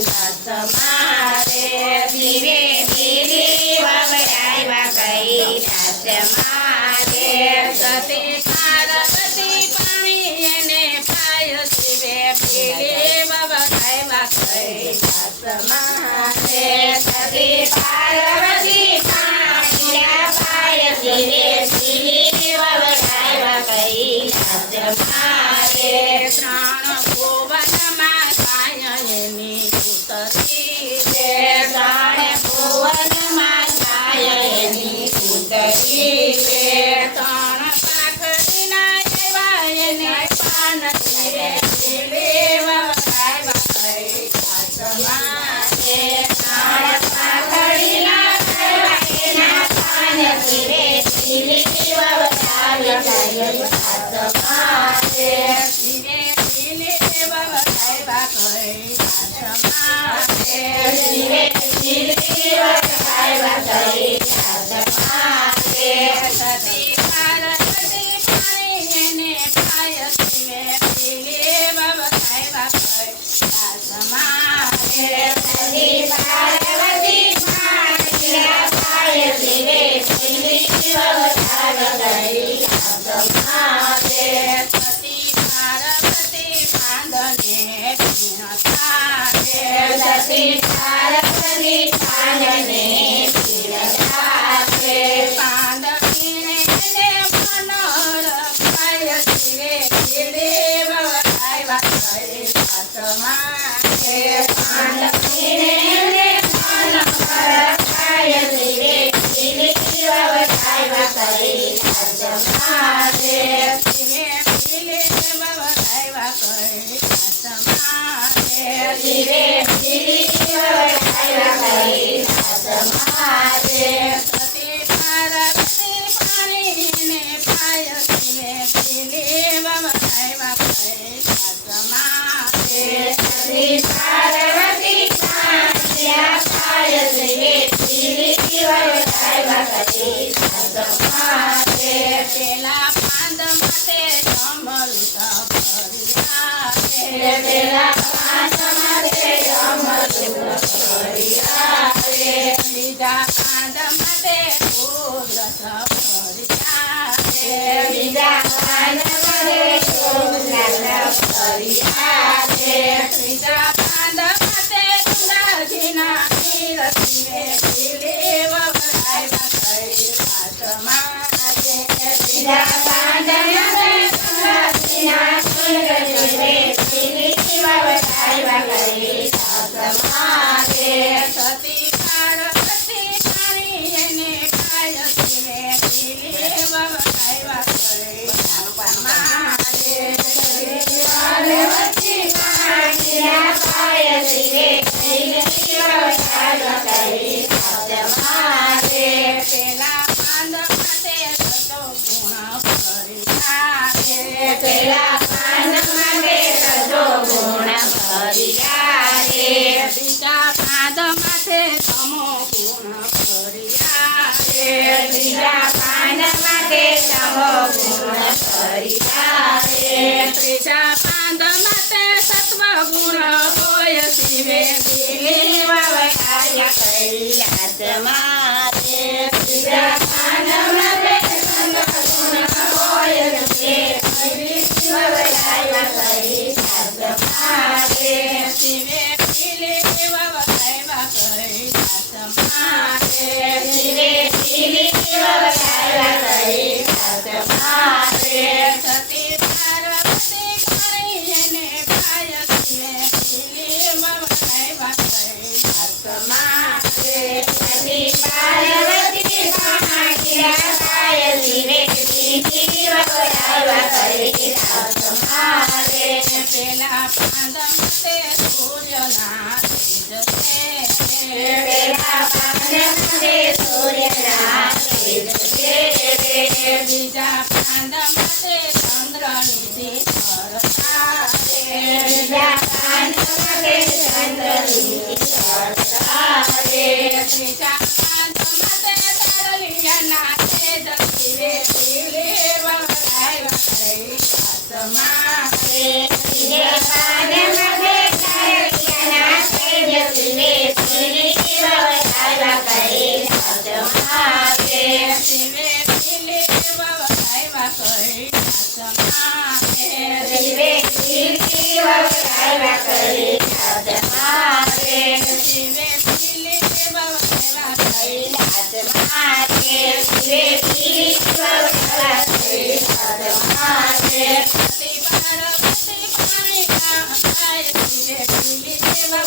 સાસ મારે ધીરે ધીરે વવડાવ્યા કૈલાસ મારે સતી પાર્વતી પાણી એને પાય શિવે પીલી વવડાવ્યા કૈલાસ મારે સતી પાર્વતી પાણી પાય શિવે પીલી વવડાવ્યા કૈલાસ મારે ત્રણ ભુવનમાં કાયની ઉતરી છે ત્રણ ભુવનમાં કાયની ઉતરી છે ત્રણ પાખડીના એવા એને પાન શિવે પીલી વવડાવ્યા કૈલાસ મારે ત્રણ પાખડીના એવા એના પાન શિવે પીલી વવડાવ્યા કૈલાસ મારે શિવે પીલી વવડાવ્યા કૈલાસ મારે શિવે પીલી વવડાવ્યા કૈલાસ મારે સતી પાર્વતી પાણી એને પાય શિવે પીલી વવડાવ્યા કૈલાસ મારે સતી પાર્વતી પાણી પાય શિવે પીલી વવડાવ્યા કૈલાસ મારે સતી પાર્વતી પાંદને પીણતા સતી પાર્વતી પાંદને પીણતા પાંદ પીણે મનોર પાય શિવે પીલી વવડાવ્યા કૈલાસ મારે પાંદ પીણે મનોર પાય શિવે પીલી વવડાવ્યા કૈલાસ મારે શિવે પીલી વવડાવ્યા કૈલાસ મારે શિવે પીલી વવડાવ્યા કૈલાસ મારે સતી પાર્વતી પાણીને પાય શિવે પીલી વવડાવ્યા કૈલાસ મારે સતી પાર્વતી પાણી પાય શિવે પીલી વવડાવ્યા કૈલાસ મારે પેલા પાંદ માટે અમૃત ભર્યા પેલા પાંદ માટે અમૃત ભર્યા બીજા પાંદ માટે ગોરસ ભર્યા બીજા પાંદ માટે ગોરસ ભર્યા ત્રીજા પાંદ માટે ગંગાજીના નીર શિવે પીલી વવડાવ્યા કૈલાસ મારે ત્રીજા પાંદ માટે ગંગાજીના નીર શિવે પીલી વવડાવ્યા કૈલાસ મારે સતી પાર્વતી પાણી એને પાય શિવે પીલી વવડાવ્યા કૈલાસ મારે સતી પાર્વતી પાણી પાય શિવે પીલી વવડાવ્યા કૈલાસ મારે પેલા પાંદ માટે સતો ગુણ ભર્યા પેલા પાંદ માટે સતો ગુણ ભર્યા બીજા પાંદ માટે તમો ગુણ ભર્યા બીજા પાંદ માટે તમો ગુણ ભર્યા ત્રીજા પાંદ માટે સત્વ ગુણ હોય શિવે પીલી વવડાવ્યા કૈલાસ મારે ત્રીજા પાંદ માટે સત્વ ગુણ હોય શિવે પીલી વવડાવ્યા કૈલાસ મારે શિવે પીલી વવડાવ્યા કૈલાસ મારે શિવે પીલી વવડાવ્યા કૈલાસ મારે સતી પાર્વતી પાણી એને પાય શિવે પીલી વવડાવ્યા કૈલાસ મારે સતી પાર્વતી પાણી પાય શિવે પીલી વવડાવ્યા કૈલાસ મારે પેલા પાંદ માટે સૂર્યના તેજ પેલા પાંદ માટે સૂર્યના તેજ બીજા પાંદ માટે ચંદ્રની શીતળતા બીજા પાંદ માટે ચંદ્રની શીતળતા ત્રીજા પાંદ માટે તરલિયાના તેજ શિવે પીલી વવડાવ્યા કૈલાસ મારે ત્રીજા પાંદ માટે તરલિયાના તેજ Chào